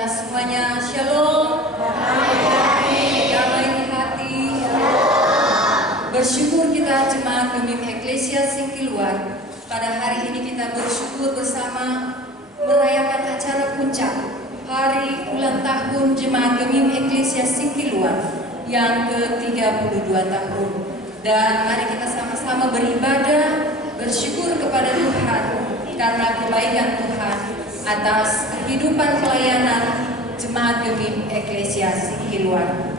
kita semuanya. Shalom. Damai di hati. Bersyukur kita jemaat Gemim Eklesia Singkiluar. Pada hari ini kita bersyukur bersama merayakan acara puncak hari ulang tahun jemaat Gemim Eklesia Singkiluar yang ke-32 tahun. Dan mari kita sama-sama beribadah, bersyukur kepada Tuhan karena kebaikan Tuhan atas kehidupan pelayanan jemaat Gemim Eklesia Singkiluar.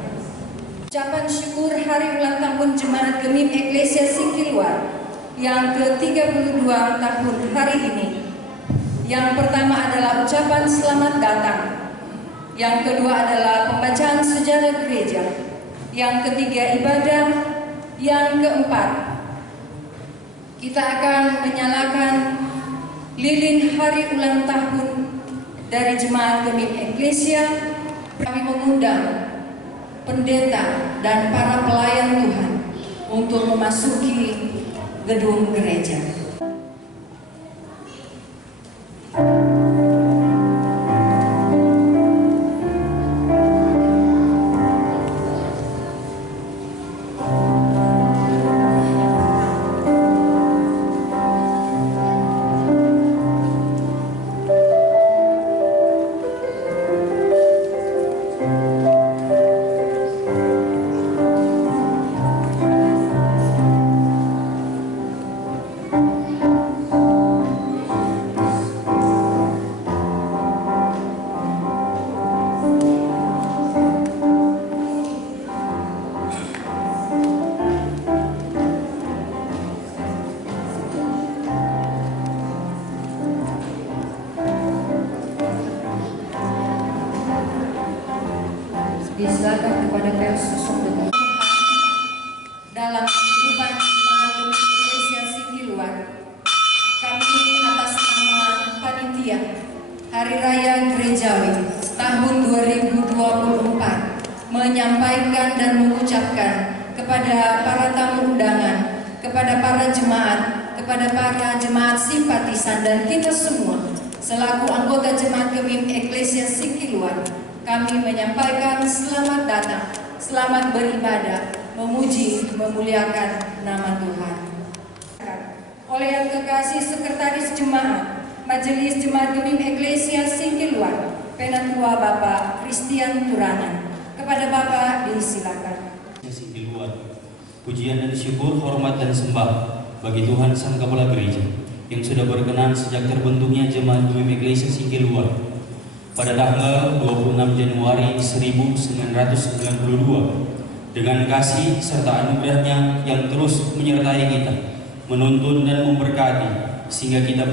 Ucapan syukur hari ulang tahun jemaat Gemim Eklesia Singkiluar yang ke-32 tahun hari ini. Yang pertama adalah ucapan selamat datang. Yang kedua adalah pembacaan sejarah gereja. Yang ketiga ibadah. Yang keempat, kita akan menyalakan lilin hari ulang tahun dari jemaat Gemim Eklesia. Kami mengundang pendeta dan para pelayan Tuhan untuk memasuki gedung gereja. Disilakan kepada pers untuk dalam kehidupan jemaat Gemim Eklesia Singkiluar. Kami atas nama panitia Hari Raya Gerejawi tahun 2024 menyampaikan dan mengucapkan kepada para tamu undangan, kepada para jemaat simpatisan dan kita semua selaku anggota jemaat Gemim Eklesia Singkiluar. Kami menyampaikan selamat datang, selamat beribadah, memuji, memuliakan nama Tuhan. Oleh yang kekasih Sekretaris Jemaat, Majelis Jemaat Gemim Eklesia Singkiluar, Penatua Bapak Christian Turangan. Kepada Bapak disilakan. Singkiluar, pujian dan syukur, hormat dan sembah bagi Tuhan Sang Kepala Gereja yang sudah berkenan sejak terbentuknya Jemaat Gemim Eklesia Singkiluar pada tanggal 26 Januari 1992 dengan kasih serta anugerahnya yang terus menyertai kita, menuntun dan memberkati sehingga kita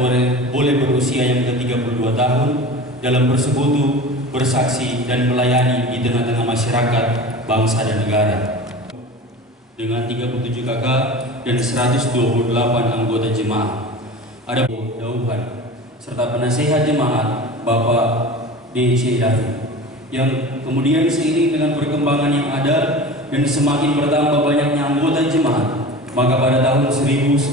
boleh berusia yang ke-32 tahun dalam bersekutu, bersaksi dan melayani di tengah-tengah masyarakat, bangsa dan negara. Dengan 37 kakak dan 128 anggota jemaat, ada dauhan serta penasehat jemaat Bapak D.C. David, yang kemudian seiring dengan perkembangan yang ada dan semakin bertambah banyaknya anggota jemaat, maka pada tahun 1966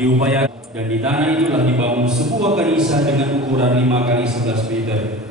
diupayakan dan di tanah itulah dibangun sebuah kanisa dengan ukuran 5 kali 11 meter.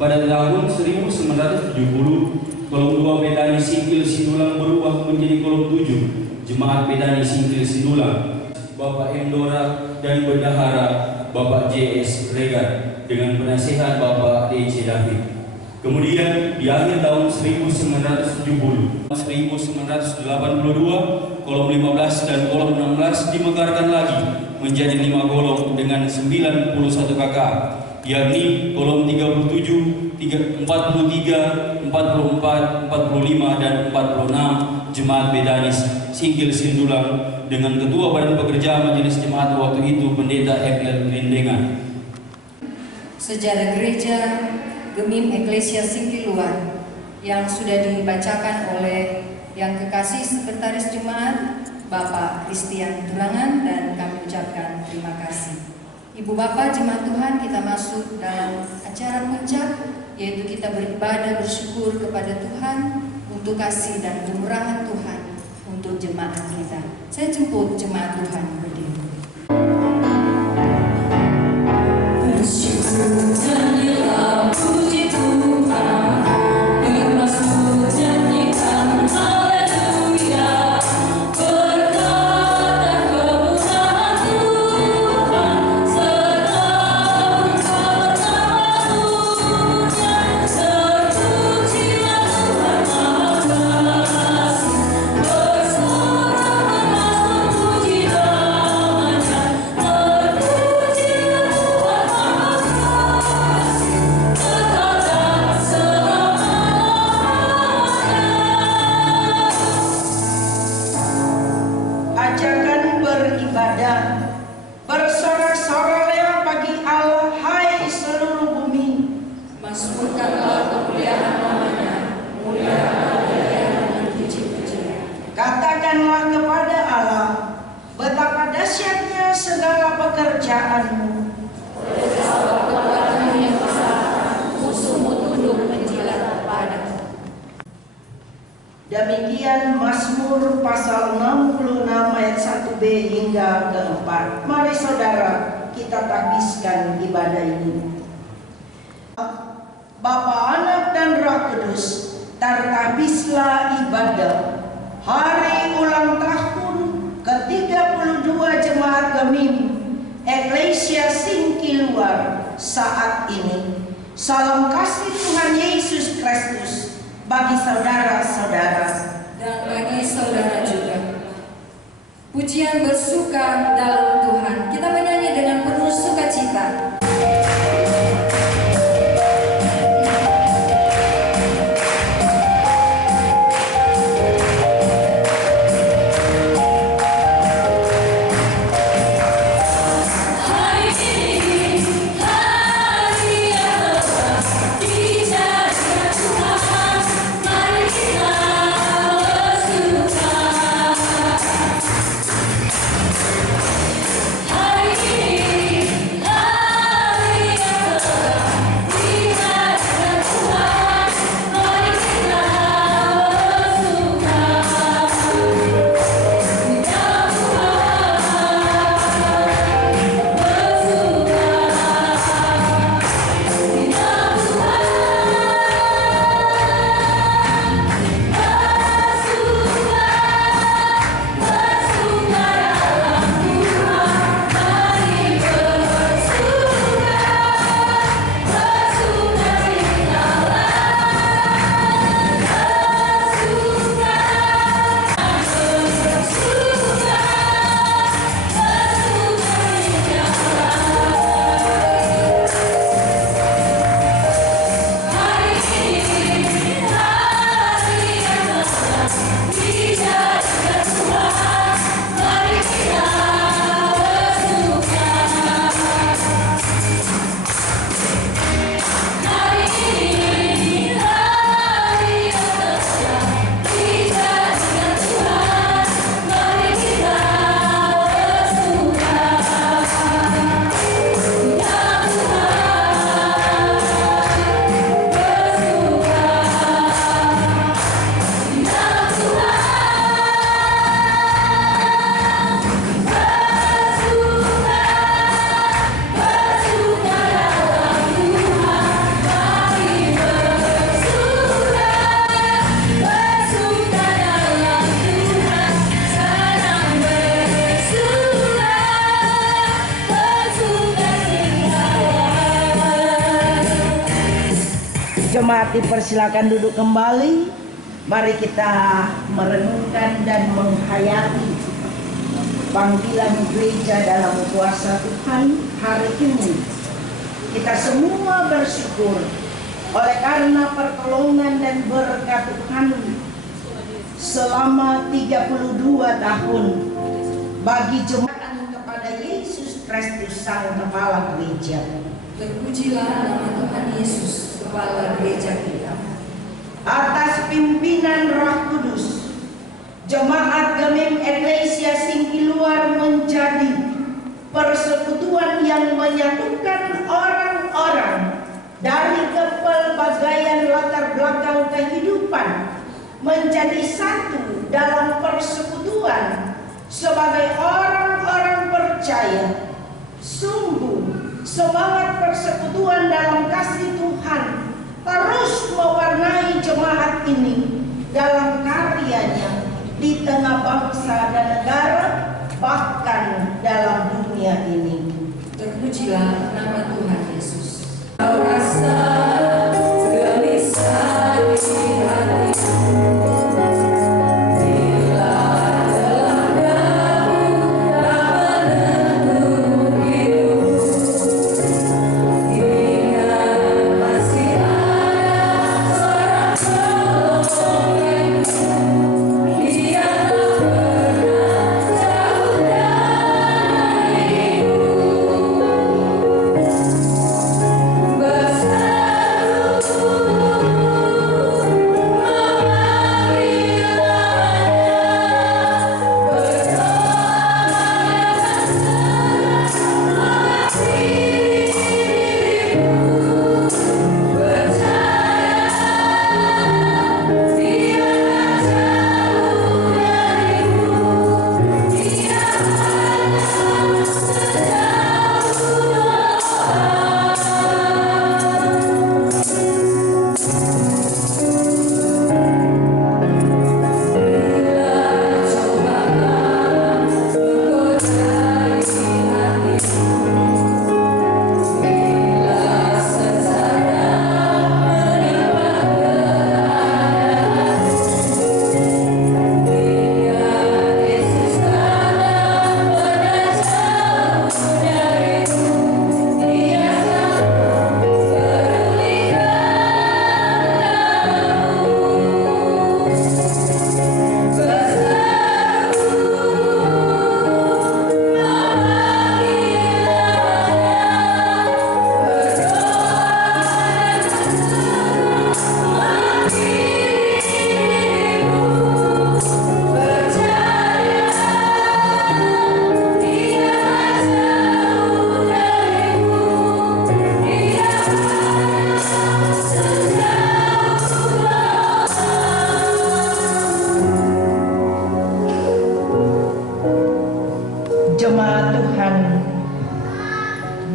Pada tahun 1970, kolom 2 Petani Singkil Sidulang berubah menjadi kolom 7 Jemaat Petani Singkil Sidulang, Bapak Endora dan Bendahara Bapak J.S. Regar dengan penasehat Bapak D.C. David. Kemudian di akhir tahun 1970, 1982, kolom 15 dan kolom 16 dimekarkan lagi menjadi 5 kolom dengan 91 kakak, yakni kolom 37, 43, 44, 45, dan 46 Jemaat Betanis Singkil Sindulang dengan Ketua Badan Pekerja Majelis Jemaat waktu itu Pendeta F.L. Lindengan. Sejarah Gereja Gemim Eklesia Singkiluar yang sudah dibacakan oleh yang kekasih Sekretaris Jemaat Bapak Christian Turangan, dan kami ucapkan terima kasih. Ibu Bapak Jemaat Tuhan, kita masuk dalam acara puncak, yaitu kita beribadah bersyukur kepada Tuhan untuk kasih dan kemurahan Tuhan untuk jemaat kita. Saya jemput jemaat Tuhan berdiri. Bersyukur dan ajakan beribadah. Bersorak-soraklah bagi Allah, hai seluruh bumi. Masmurkanlah kemuliaan namanya, muliakanlah Dia dengan puji-pujian. Katakanlah kepada Allah, betapa dahsyatnya segala pekerjaanmu. Kekuatanmu yang besar, musuhmu tunduk menjilat padamu. Demikian Mazmur pasal 66 ayat 1b hingga ke-4. Mari saudara, kita takbiskan ibadah ini. Bapa, Anak dan Roh Kudus, tertakbislah ibadah hari ulang tahun ke-32 Jemaat Gemim Eklesia Singkiluar saat ini. Salam kasih Tuhan Yesus Kristus bagi saudara-saudara Dan bagi saudara juga. Pujian bersuka dalam Tuhan. Kita menyanyi dengan penuh sukacita. Jemaat dipersilakan duduk kembali. Mari kita merenungkan dan menghayati panggilan gereja dalam kuasa Tuhan hari ini. Kita semua bersyukur oleh karena pertolongan dan berkat Tuhan selama 32 tahun bagi jemaat kepada Yesus Kristus Sang Kepala Gereja. Terpujilah nama Tuhan Yesus, Kepala Gereja kita. Atas pimpinan Roh Kudus, Jemaat Gemim Eklesia Singkiluar menjadi persekutuan yang menyatukan orang-orang dari pelbagaian latar belakang kehidupan menjadi satu dalam persekutuan sebagai orang-orang percaya. Sungguh semangat persekutuan dalam kasih Tuhan terus mewarnai jemaat ini dalam karyanya di tengah bangsa dan negara, bahkan dalam dunia ini. Terpujilah nama Tuhan Yesus. Kau rasa gelisah di hatimu. Dia tak pernah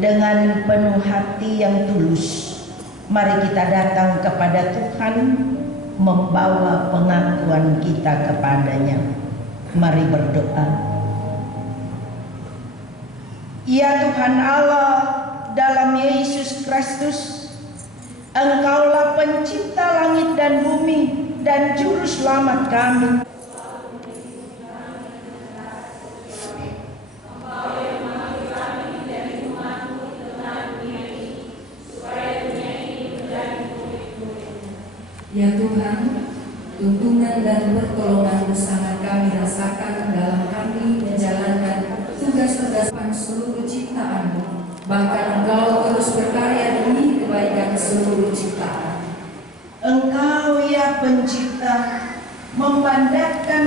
dengan penuh hati yang tulus, mari kita datang kepada Tuhan membawa pengakuan kita kepadanya. Mari berdoa. Ya Tuhan Allah, dalam Yesus Kristus, Engkaulah pencipta langit dan bumi dan juru selamat kami. Ya Tuhan, tuntunan dan pertolongan sangat kami rasakan dalam kami menjalankan tugas-tugas seluruh ciptaan-Mu. Bahkan Engkau terus berkarya demi kebaikan seluruh ciptaan. Engkau ya pencipta, memandangkan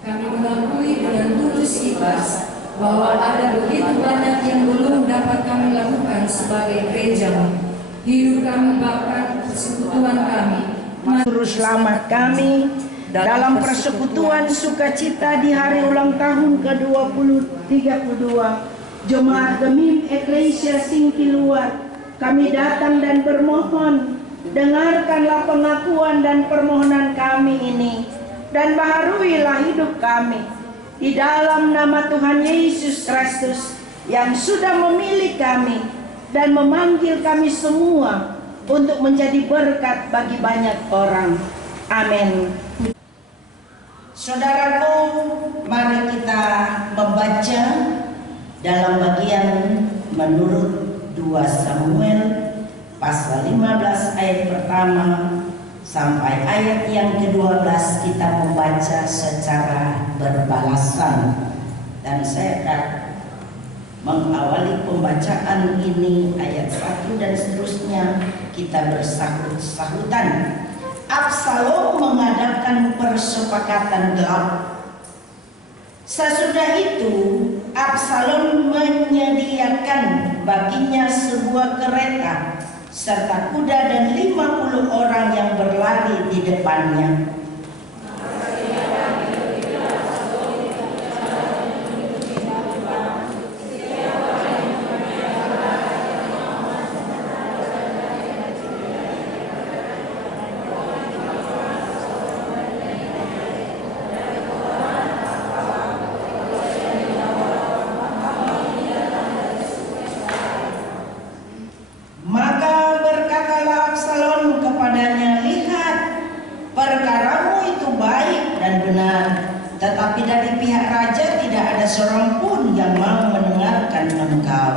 Kami mengakui dengan tulus ikhlas bahwa ada begitu banyak yang belum dapat kami lakukan sebagai gereja-Mu. Hidup kami bahkan persekutuan kami, Juru selamat kami dalam persekutuan sukacita di hari ulang tahun ke-32 Jemaat Gemim Eklesia Singkiluar. Kami datang dan bermohon, dengarkanlah pengakuan dan permohonan kami ini, dan baharuilah hidup kami di dalam nama Tuhan Yesus Kristus yang sudah memilih kami dan memanggil kami semua untuk menjadi berkat bagi banyak orang. Amin. Saudaraku, mari kita membaca dalam bagian menurut 2 Samuel pasal 15 ayat pertama sampai ayat yang ke-12. Kita membaca secara berbalasan, dan saya akan mengawali pembacaan ini ayat 1 dan seterusnya. Kita bersahut-sahutan. Absalom mengadakan persepakatan gelap. Sesudah itu Absalom menyediakan baginya sebuah kereta serta kuda dan 50 orang yang berlari di depannya. Tetapi dari pihak raja tidak ada seorang pun yang mau mendengarkan engkau.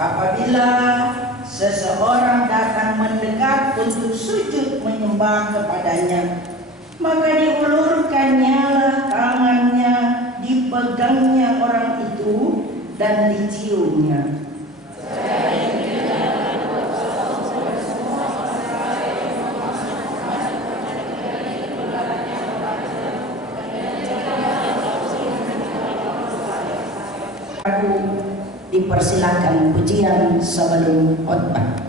Apabila seseorang datang mendekat untuk sujud menyembah kepadanya, maka diulurkannya tangannya, dipegangnya orang itu dan diciumnya. Aku dipersilakan pujian sebelum khotbah.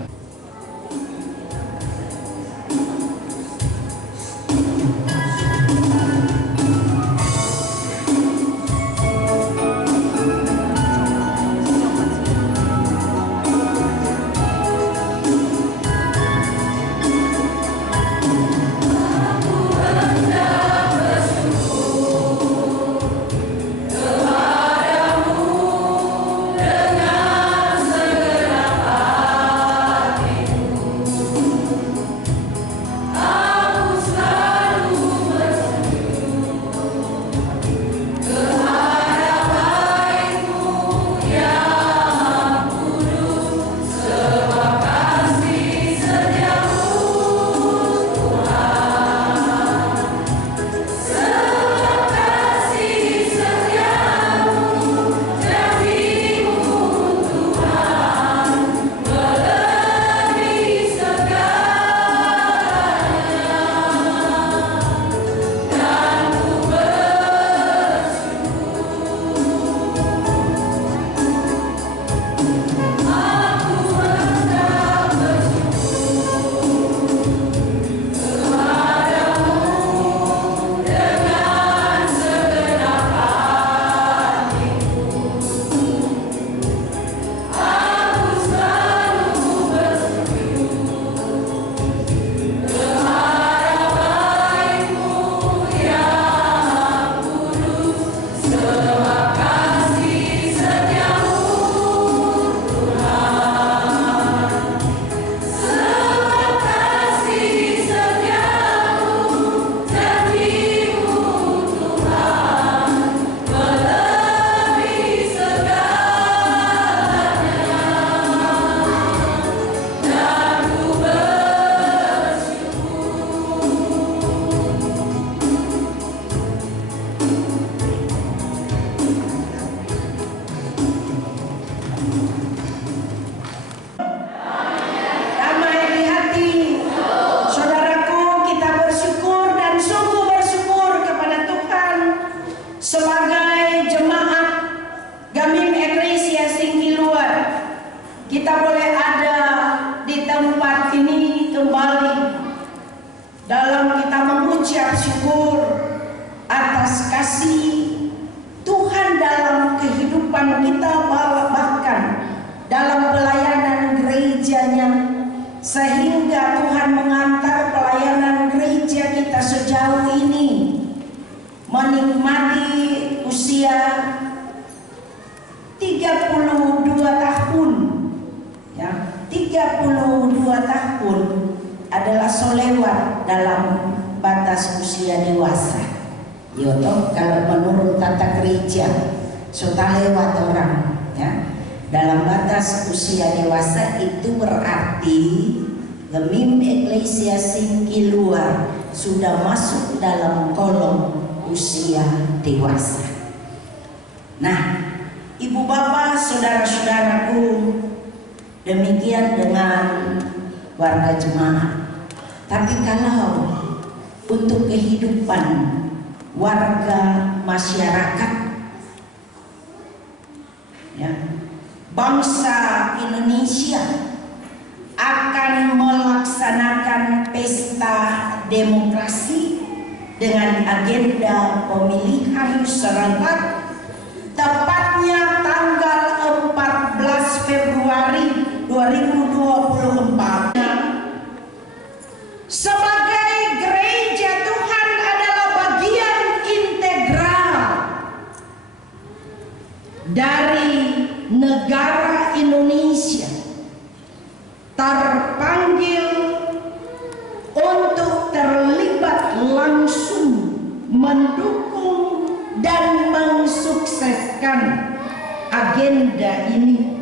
kasih Tuhan dalam kehidupan kita, bahkan dalam pelayanan gerejanya, sehingga Tuhan mengantar pelayanan gereja kita sejauh ini menikmati usia 32 tahun, ya, 32 tahun adalah solewat dalam batas usia dewasa. Yoto kalau menurut tata gereja sudah lewat orang, ya, dalam batas usia dewasa itu berarti Gemim Eklesia Singkiluar sudah masuk dalam kolom usia dewasa. Nah, ibu bapak, saudara-saudaraku, demikian dengan warga jemaat. Tapi kalau untuk kehidupan warga masyarakat, ya, bangsa Indonesia akan melaksanakan pesta demokrasi dengan agenda pemilihan serentak tepatnya tanggal 14 Februari 2024. Sebagai gereja Tuhan adalah bagian integral dari negara Indonesia, terpanggil untuk terlibat langsung mendukung dan mensukseskan agenda ini.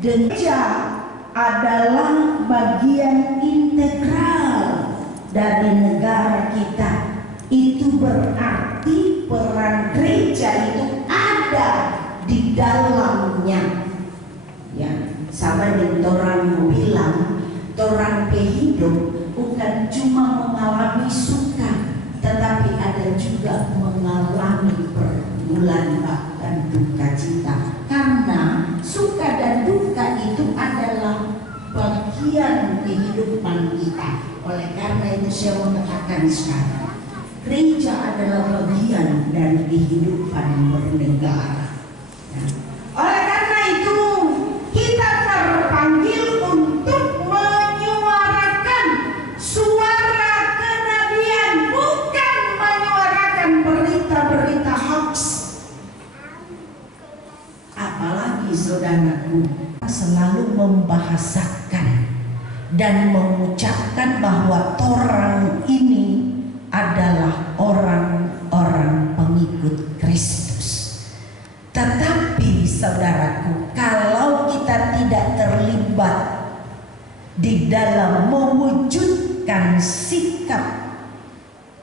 Gereja adalah bagian integral dari negara kita. Itu berarti peran gereja itu ada di dalamnya, ya. Sama dengan orang bilang, orang kehidup bukan cuma mengalami suka, tetapi ada juga mengalami pergumulan bahkan duka cita. Karena suka dan duka itu adalah bagian kehidupan kita. Oleh karena itu saya mau katakan sekarang, gereja adalah bagian dari kehidupan bernegara. Ya. Oleh karena itu kita terpanggil untuk menyuarakan suara kenabian, bukan menyuarakan berita-berita hoax. Apalagi saudaraku, selalu membahasakan dan mengucapkan bahwa orang ini adalah orang-orang pengikut Kristus. Tetapi saudaraku, kalau kita tidak terlibat di dalam mewujudkan sikap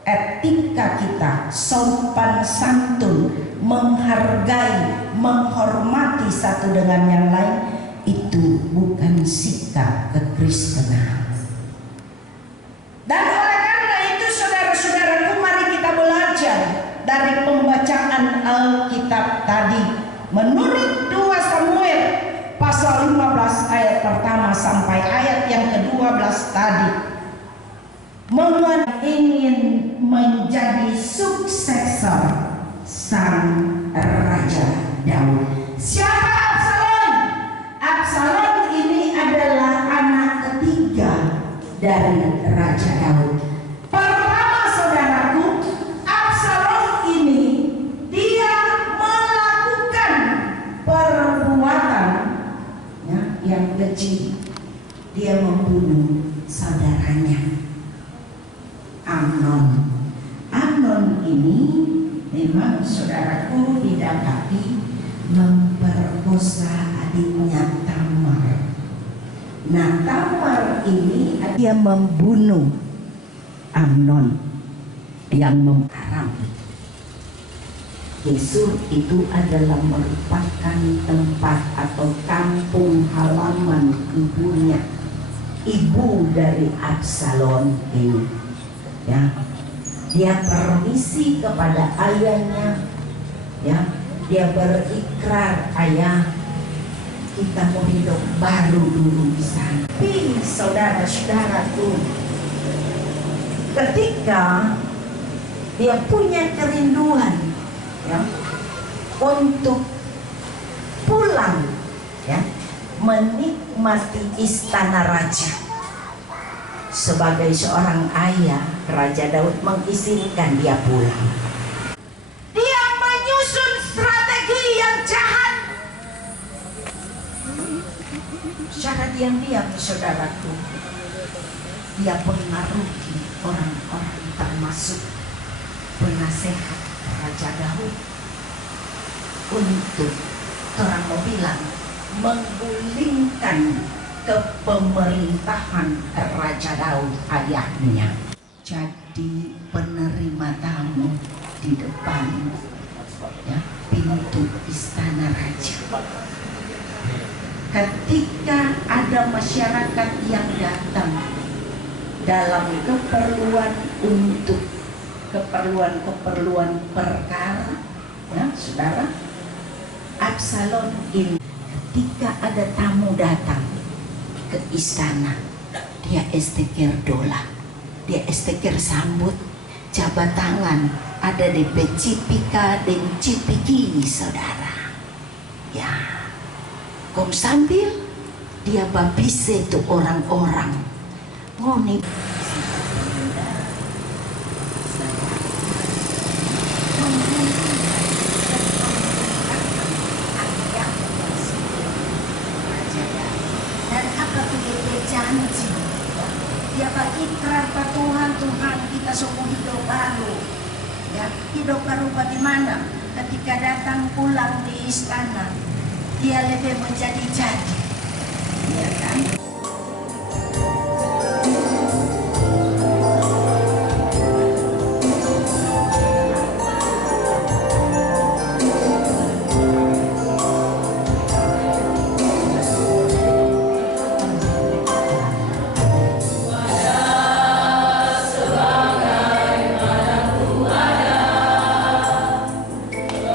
etika kita, sopan santun, menghargai, menghormati satu dengan yang lain, itu bukan sikap kekristenan. Dan oleh karena itu saudara-saudaraku, mari kita belajar dari pembacaan Alkitab tadi. Menurut 2 Samuel pasal 15 ayat pertama sampai ayat yang ke-12 tadi, ingin menjadi suksesor sang Raja Daud. Siapa Absalom? Absalom ini adalah anak ketiga dari Raja Daud. Pertama saudaraku, Absalom ini dia melakukan perbuatan, ya, yang keji. Dia membunuh saudaranya Amnon. Amnon ini memang saudaraku didapati memperkosa adiknya Tamar. Nah, Tamar ini dia membunuh Amnon yang haram. Gesur itu adalah merupakan tempat atau kampung halaman ibunya, ibu dari Absalom ini. Ya, dia permisi kepada ayahnya, ya, dia berikrar, ayah, kita mau hidup baru dulu di sana. Tapi saudara-saudaraku, ketika dia punya kerinduan ya, untuk pulang ya, menikmati istana raja. Sebagai seorang ayah, Raja Daud mengizinkan dia pulang. Dia menyusun strategi yang jahat. Secara diam-diam, saudaraku, dia pengaruhi orang-orang termasuk penasehat Raja Daud untuk orang mau bilang menggulingkan kepemerintahan Raja Daud ayahnya. Jadi penerima tamu di depan ya, pintu istana raja. Ketika ada masyarakat yang datang dalam keperluan untuk keperluan perkara, ya saudara, Absalom ini ketika ada tamu datang ke istana, dia esteker dola, dia esteker sambut, jabat tangan, ada di cipika dan cipiki, saudara. Ya, kom sambil dia babise itu orang-orang ngoni. Janji, dia berikrar ke Tuhan, Tuhan kita semua hidup baru, ya hidup baru bagaimana? Ketika datang pulang di istana, dia lebih menjadi-jadi, ya kan?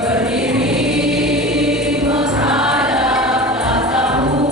Berdiri menghadap tatamu.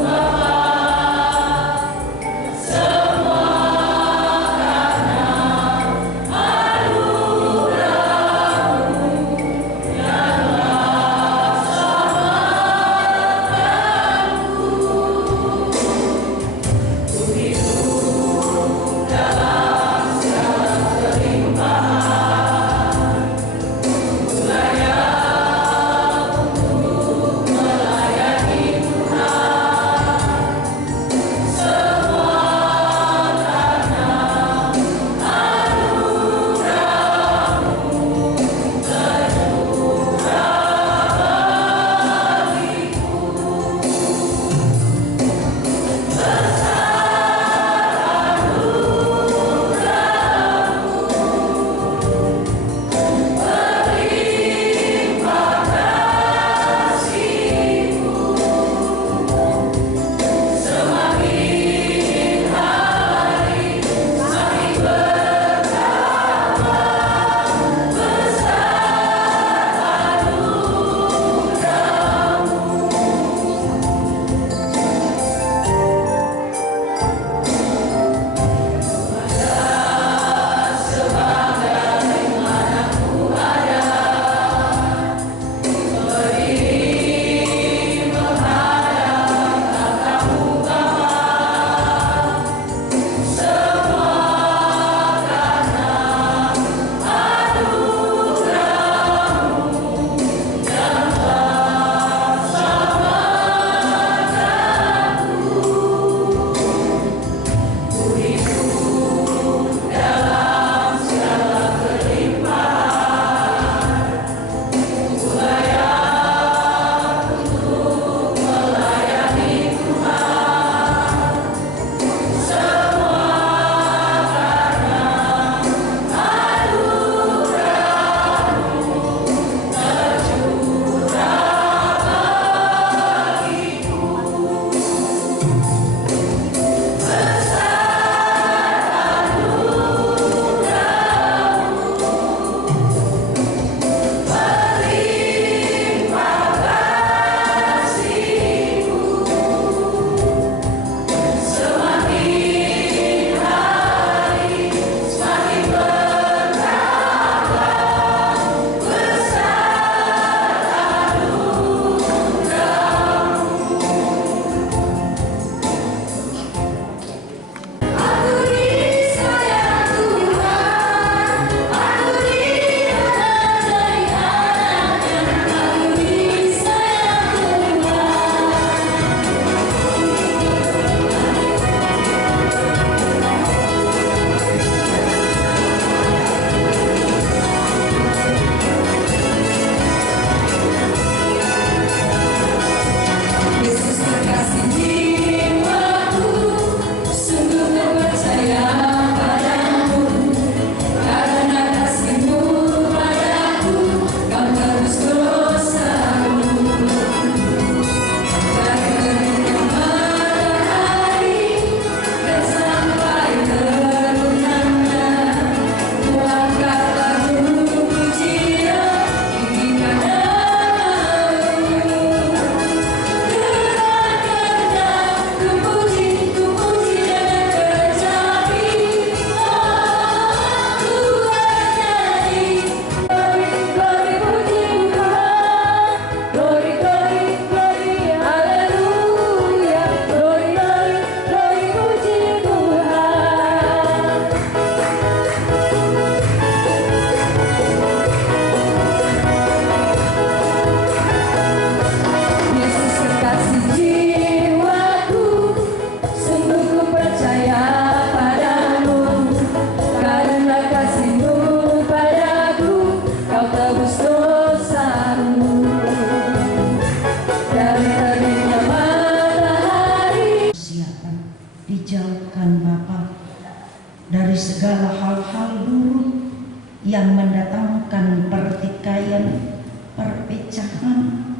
segala hal-hal buruk yang mendatangkan pertikaian, perpecahan.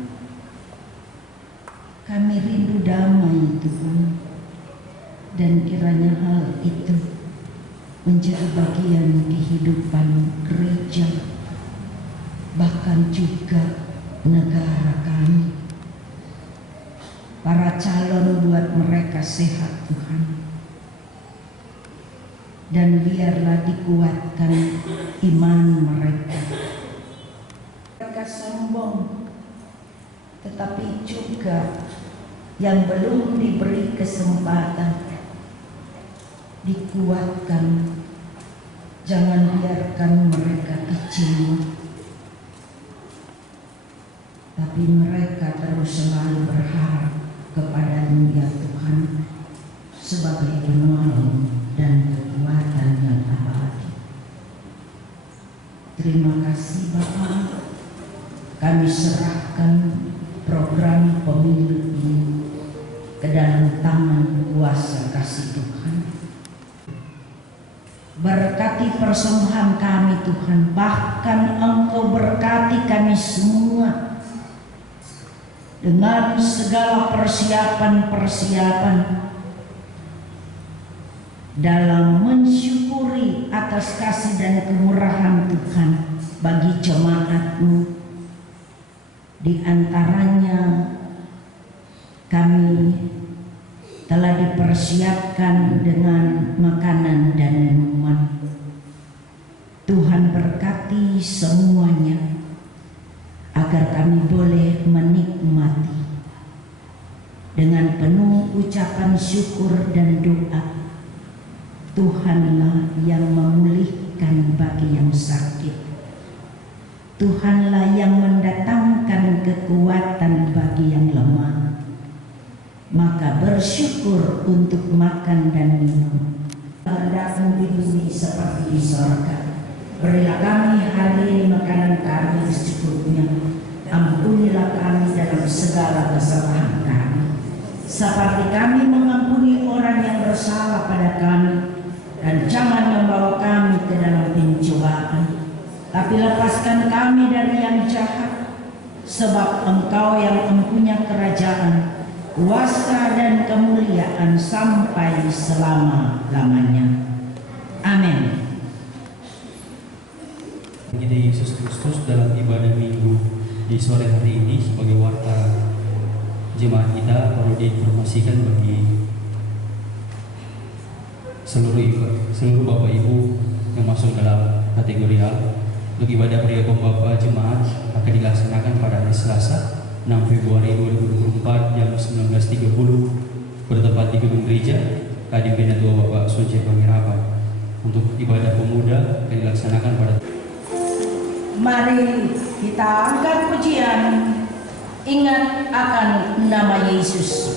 Kami rindu damai Tuhan, dan kiranya hal itu menjadi bagian kehidupan gereja, bahkan juga negara kami. Para calon buat mereka sehat Tuhan, dan biarlah dikuatkan iman mereka. Mereka sombong, tetapi juga yang belum diberi kesempatan dikuatkan. Jangan biarkan mereka kecewa, tapi mereka terus selalu berharap kepada-Mu ya Tuhan sebagai penolong dan kekuatan yang abadi. Terima kasih Bapa, kami serahkan program pemilu ini ke dalam tangan kuasa kasih Tuhan. Berkati persembahan kami Tuhan, bahkan Engkau berkati kami semua dengan segala persiapan-persiapan dalam mensyukuri atas kasih dan kemurahan Tuhan bagi jemaat-Mu. Di antaranya kami telah dipersiapkan dengan makanan dan minuman. Tuhan berkati semuanya agar kami boleh menikmati dengan penuh ucapan syukur dan doa. Tuhanlah yang memulihkan bagi yang sakit. Tuhanlah yang mendatangkan kekuatan bagi yang lemah. Maka bersyukur untuk makan dan minum. Kehendak-Mu di bumi seperti di sorga. Berilah kami hari ini makanan kami secukupnya. Ampunilah kami dalam segala kesalahan kami, seperti kami mengampuni orang yang bersalah pada kami. Dan jangan membawa kami ke dalam pencobaan, tapi lepaskan kami dari yang jahat. Sebab Engkau yang mempunyai kerajaan, kuasa dan kemuliaan sampai selama-lamanya. Amin. Kita Yesus Kristus dalam ibadah minggu di sore hari ini sebagai warta jemaat kita perlu diinformasikan bagi seluruh Bapak Ibu yang masuk dalam kategori A. Untuk ibadah pria pembawa jemaat akan dilaksanakan pada hari Selasa 6 Februari 2024 jam 19.30 bertempat di gedung gereja Kadin Bina 2 Bapak Sunce Pangirapan. Untuk ibadah pemuda akan dilaksanakan pada. Mari kita angkat pujian, ingat akan nama Yesus.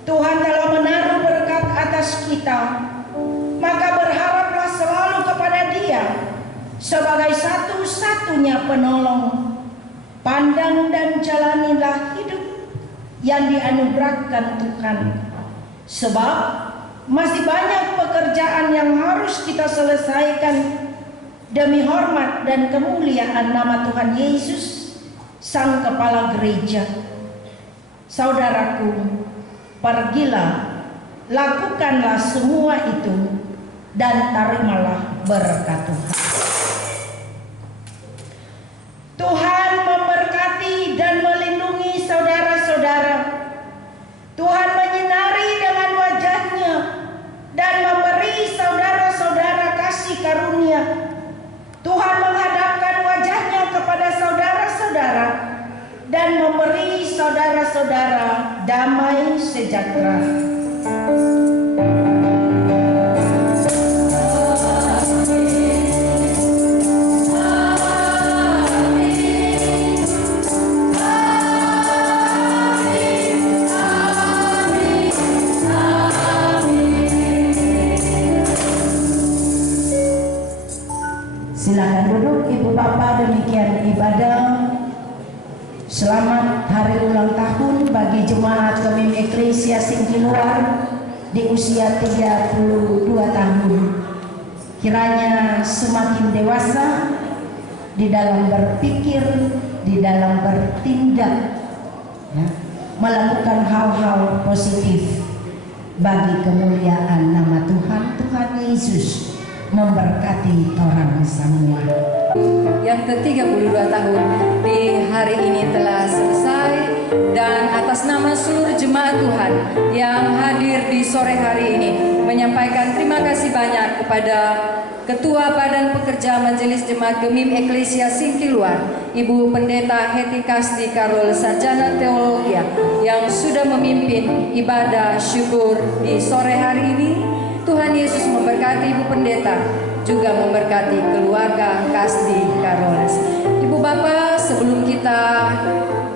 Tuhan telah menaruh berkat atas kita, maka berharaplah selalu kepada Dia sebagai satu-satunya penolong. Pandang dan jalanilah hidup yang dianugerahkan Tuhan, sebab masih banyak pekerjaan yang harus kita selesaikan demi hormat dan kemuliaan nama Tuhan Yesus, Sang Kepala Gereja. Saudaraku, pergilah, lakukanlah semua itu, dan terimalah berkat Tuhan. Tuhan memberkati dan melindungi saudara-saudara. Tuhan menyinari dengan bagi saudara-saudara damai sejahtera. Silakan duduk Ibu Bapak, demikian ibadah selamat hari ulang tahun bagi jemaat Gemim Eklesia Singkiluar di usia 32 tahun. Kiranya semakin dewasa di dalam berpikir, di dalam bertindak, ya, melakukan hal-hal positif bagi kemuliaan nama Tuhan. Tuhan Yesus memberkati orang semua. Yang ke-32 tahun di hari ini telah selesai, dan atas nama seluruh jemaat Tuhan yang hadir di sore hari ini menyampaikan terima kasih banyak kepada Ketua Badan Pekerja Majelis Jemaat Gemim Eklesia Singkiluar, Ibu Pendeta Heti Kasdi Karol Sarjana Teologi, yang sudah memimpin ibadah syukur di sore hari ini. Tuhan Yesus memberkati Ibu Pendeta, juga memberkati keluarga Kasdi Karoles. Ibu Bapak, sebelum kita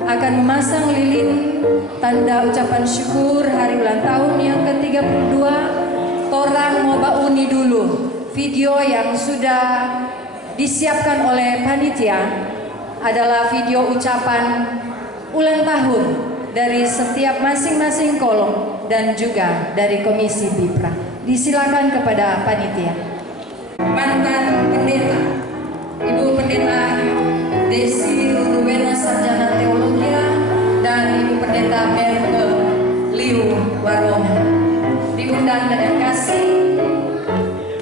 akan memasang lilin tanda ucapan syukur hari ulang tahun yang ke-32, torang mau bauni dulu video yang sudah disiapkan oleh panitia. Adalah video ucapan ulang tahun dari setiap masing-masing kolom dan juga dari Komisi BIPRA. Disilakan kepada panitia. Mantan pendeta, Ibu Pendeta Desi Ruwena Sarjana Teologi dan Ibu Pendeta Merkel Liu Warong diundang dengan kasih,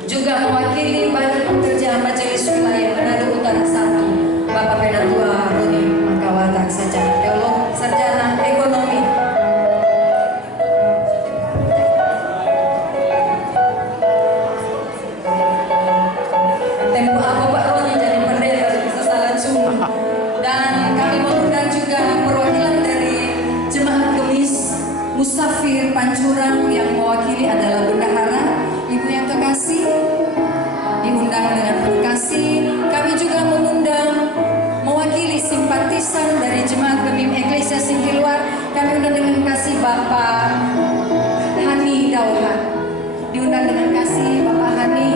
juga mewakili Badan Pekerja Majelis Wilayah Manado Utara 1, Bapak Penatua Roni Makawata Sarjana Teologi, Sarjana Ekonomi. Dan kami mengundang juga perwakilan dari Jemaat Gemis Musafir Pancurang yang mewakili adalah Bendahara. Ibu yang terkasih, diundang dengan penuh kasih. Kami juga mengundang mewakili simpatisan dari Jemaat Gemim Eklesia Singkiluar. Kami undang dengan kasih Bapak Hani Dauhan. Diundang dengan kasih Bapak Hani.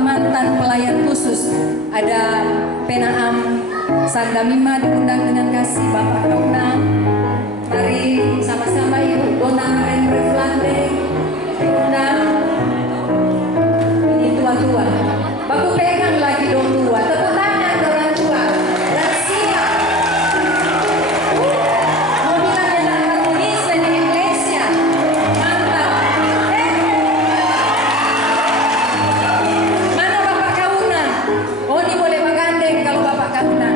Mantan pelayan khusus ada Penaam Sandamima, diundang dengan kasih Bapak Kauna. Mari sama-sama Ibu Dona Reflande diundang. Ini tua-tua, baku pegang lagi dong tua, tepuk tangan orang tua dan siap. Mobilannya dan harmonis di Eklesia, mantap. Oh, ini boleh menggandeng kalau Bapak Kauna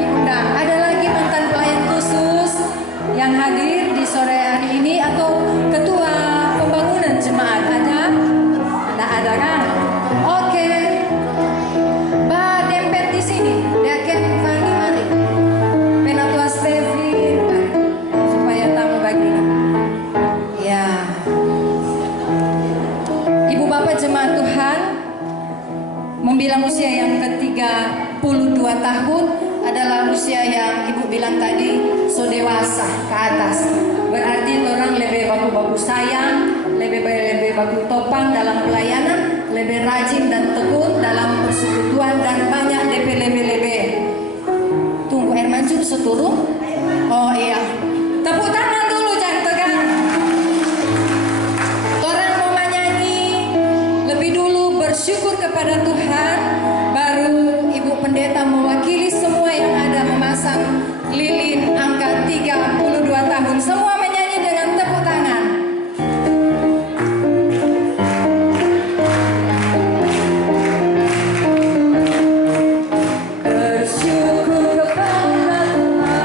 diundang. Ada lagi mantan pelayan khusus yang hadir di sore hari ini, atau ketua pembangunan jemaat ada? Tidak ada kan? Oke, Mbak dempet di sini. Deket Fanny, mari. Penatua Stevi, mari. Supaya tamu bagi. Ya, Ibu Bapak jemaat Tuhan, membilang usia yang ke-32 tahun adalah usia yang Ibu bilang tadi, so dewasa ke atas. Berarti orang lebih baku-baku sayang, lebih baku topang dalam pelayanan, lebih rajin dan tekun dalam persekutuan, dan banyak lebih. Tunggu air mancur seturun. Oh iya, tepuk tangan dulu, jangan tegang. Orang mau menyanyi lebih dulu bersyukur kepada Tuhan, baru Ibu Pendeta mewakili semua yang ada memasang lilin angka 32 tahun. Semua menyanyi dengan tepuk tangan. Bersyukur kepada Tuhan.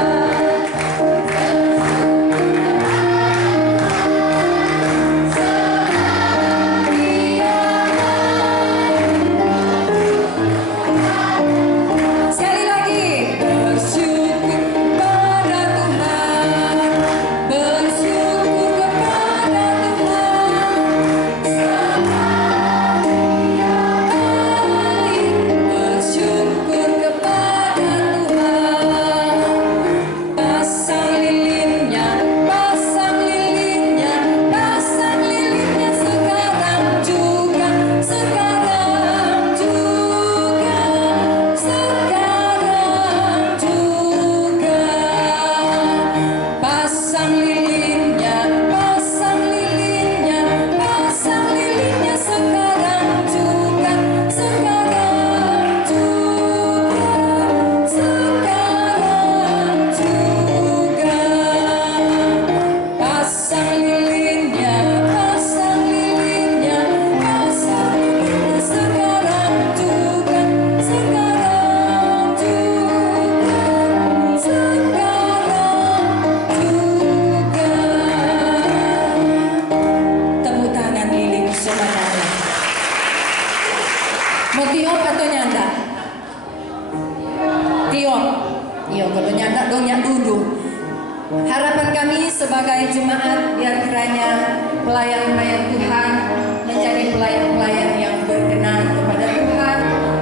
sebenarnya. Mau tiop atau nyanda? Tiop. Iya, kalau nyanda dong nyak dulu. Harapan kami sebagai jemaat biar kiranya pelayan-pelayan Tuhan menjadi pelayan-pelayan yang berkenan kepada Tuhan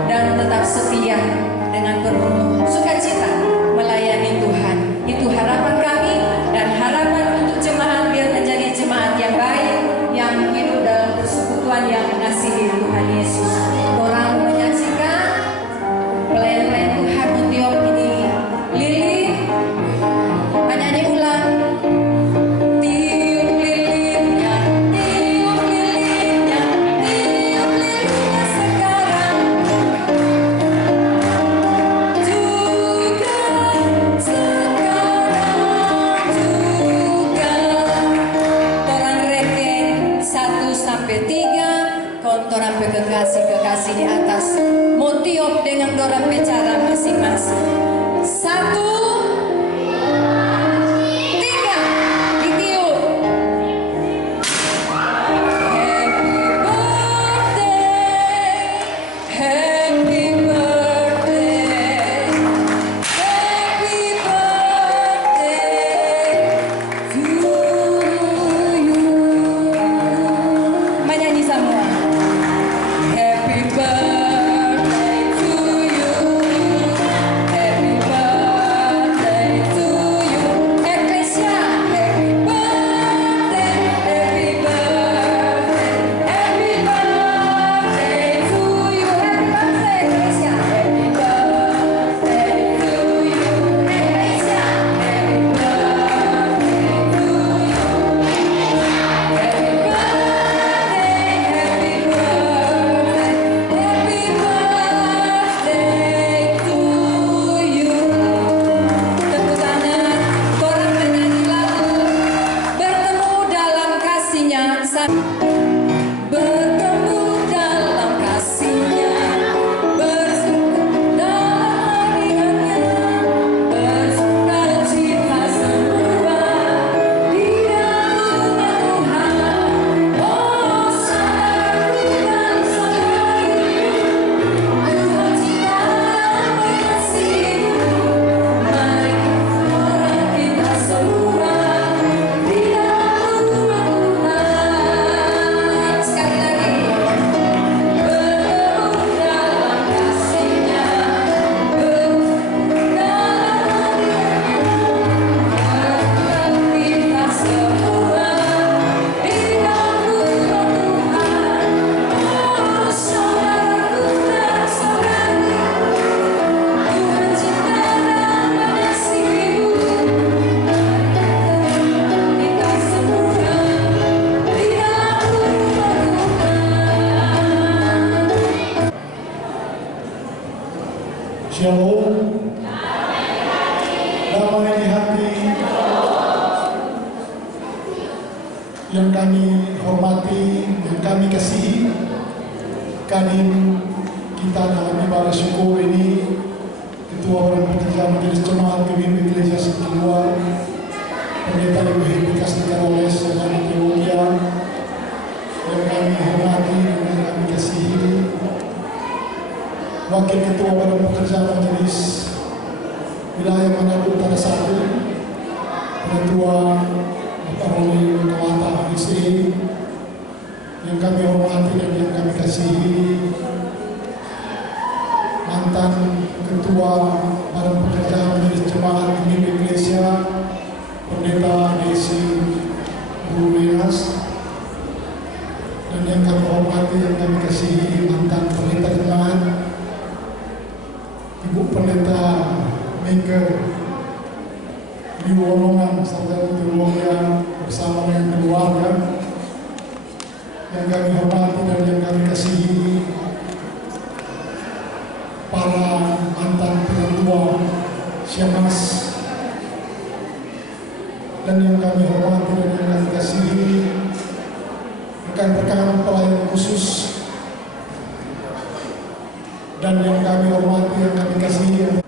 dan tetap setia dengan penuh sukacita melayani Tuhan. Itu harapan kami dan harapan untuk jemaat biar menjadi jemaat yang baik, yang hidup dalam persekutuan yang mengasihi Tuhan Yesus. Orang menyaksikan pelayan-pelayan Tuhan Mutiop ini lilin, nyanyi ulang. Tiup lilinnya, tiup lilinnya, tiup lilinnya sekarang. Juga sekarang juga. Orang reken 1 sampai 3, kontoran kekasih-kekasih di atas. Mutiop dengan dorang bicara masing-masing. 1, 3, ditiup. Happy birthday, happy birthday to you. Menyanyi semua. Happy birthday to you. Happy birthday to you. Eklesia, happy birthday, happy birthday, happy birthday to you. Happy birthday, Eklesia. Happy birthday to you. Eklesia, happy birthday to you. Happy birthday to you. Tepuk tangan, orang penyanyi lagu bertemu dalam kasihnya. Bertemu dalam kasihnya, bersujud dalam hadiratnya, bersukacita semua di dalam Tuhan. Oh, saudaraku dan saudariku, Tuhan cinta mengasihimu. Mari orang kita semua di dalam Tuhan. Sekali lagi. Bertemu dalam kasihnya, bersujud dalam hadiratnya, kita semua di dalam Tuhan. Oh, saudaraku dan saudariku, Tuhan cinta dan mengasihimu. Kita semua di dalam Tuhan. Shalom. Damai di hati yang kami hormati, yang kami kasihi. Kadin kita dalam ibadah syukur ini, Ketua Badan Pekerja Majelis Jemaat Gemim Eklesia Singkiluar, Pendeta Ibu Hedikas Nikaroles Yohana Teologia, yang kami hormati dan yang kami kasihi. Wakil Ketua Badan Pekerja Majelis Wilayah Manado Utara 1, Ketua Bapak Roli Kawata HBC, yang kami hormati dan yang kami kasihi. Mantan Ketua Badan Pekerja Majelis Jemaat Gemim Eklesia, Pendeta Desi Bulinas, dan yang kami hormati dan kami kasihi mantan Pendeta Jemaat Ibu Pendeta Mika di Wonongan Sarjana Teologia bersama dengan keluarga, yang kami hormati dan yang kami kasihi para mantan pengetua Syamas, dan yang kami hormati dan yang kami kasihi rekan-rekan pelayan khusus, dan yang kami hormati yang kami kasihi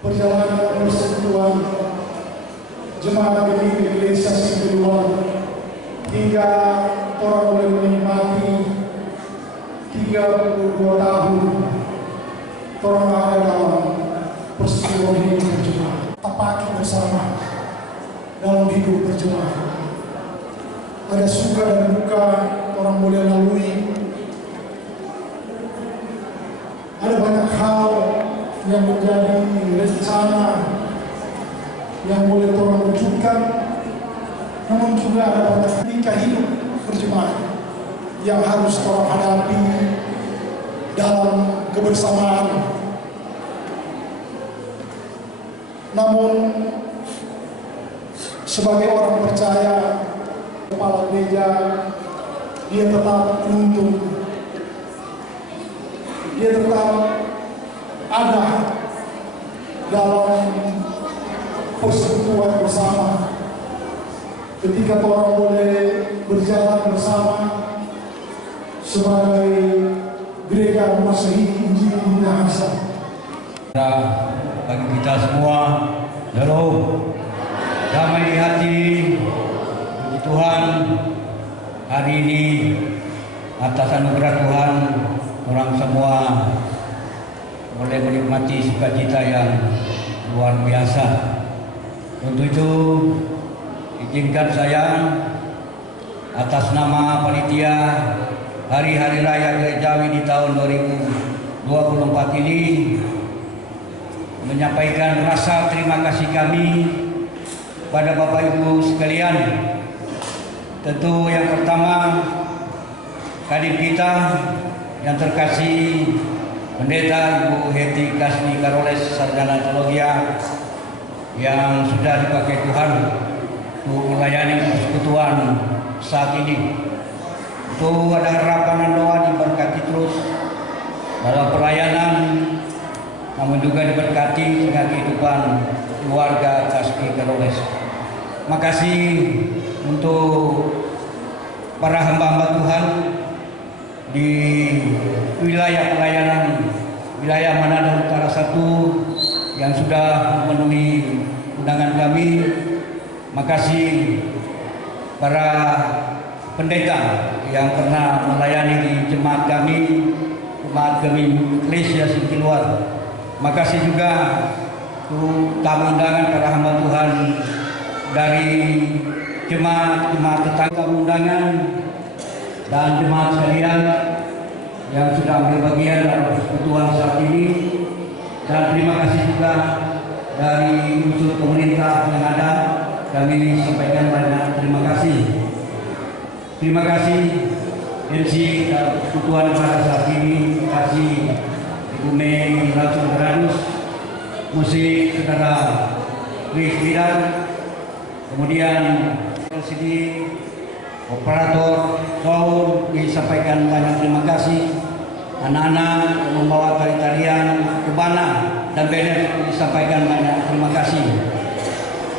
perjalanan persekutuan Jemaat Gemim Eklesia Singkiluar hingga orang boleh menikmati 32 tahun orang ada dalam peristiwa hidup berjemaah. Tapaki bersama dalam hidup berjemaah. Ada suka dan duka orang boleh lalui. Ada banyak hal yang menjadi rencana yang boleh orang wujudkan. Namun juga ada banyak tingkah hidup berjemaah yang harus orang hadapi dalam kebersamaan. Namun sebagai orang percaya, kepala gereja, dia tetap menuntun, dia tetap ada dalam persekutuan bersama. Ketika orang boleh berjalan bersama sebagai gereja Masehi Injil Minahasa. Bagi kita semua, shalom, damai di hati. Puji Tuhan, hari ini atas anugerah Tuhan, orang semua boleh menikmati sukacita yang luar biasa. Untuk itu, izinkan saya atas nama panitia Hari-Hari Raya Gerejawi di tahun 2024 ini menyampaikan rasa terima kasih kami pada Bapak Ibu sekalian. Tentu yang pertama, kadin kita yang terkasih Pendeta Ibu Heti Kasni Karoles, Sarjana Teologi yang sudah dipakai Tuhan untuk melayani persekutuan saat ini. Itu ada harapan dan doa diberkati terus dalam pelayanan, namun juga diberkati dengan kehidupan keluarga Kasni Karoles. Makasih untuk para hamba-hamba Tuhan di wilayah pelayanan wilayah Manado Utara 1 yang sudah memenuhi undangan kami. Makasih para pendeta yang pernah melayani di jemaat kami Eklesia Singkiluar. Makasih juga untuk tamu undangan para hamba Tuhan dari jemaat tetangga tamu undangan dan jemaat sekalian yang sudah ambil bagian dalam persekutuan saat ini. Dan terima kasih juga dari unsur pemerintah yang ada, kami sampaikan banyak terima kasih. Terima kasih MC dalam persekutuan pada saat ini. Terima kasih Ibu Mei Ratu Granus, musik saudara Chris Bidan, kemudian LCD operator sound disampaikan banyak terima kasih. Anak-anak yang membawa tari-tarian kebana dan banner disampaikan banyak terima kasih.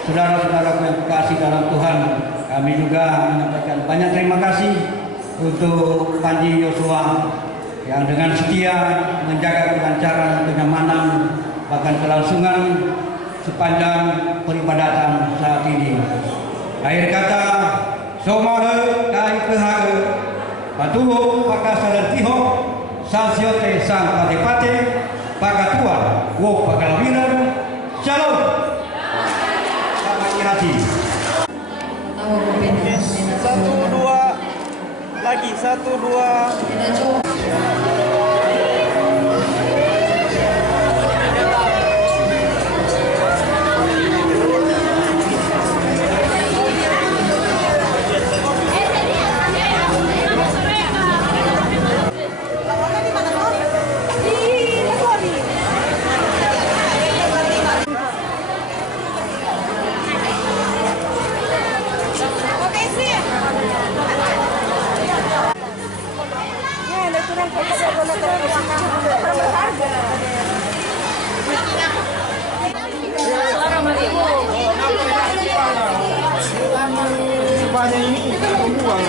Saudara-saudaraku yang terkasih dalam Tuhan, kami juga menyampaikan banyak terima kasih untuk Panji Yosua yang dengan setia menjaga kelancaran, kenyamanan, bahkan kelangsungan sepanjang peribadatan saat ini. Akhir kata, somahe kai kehae, patuho pakasalantiho, salsiote sang pate-pate, pakatua, wo pakalawinan, shalom. Selamat hati. Satu dua lagi, satu dua. Banyak ini buang.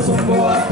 Semua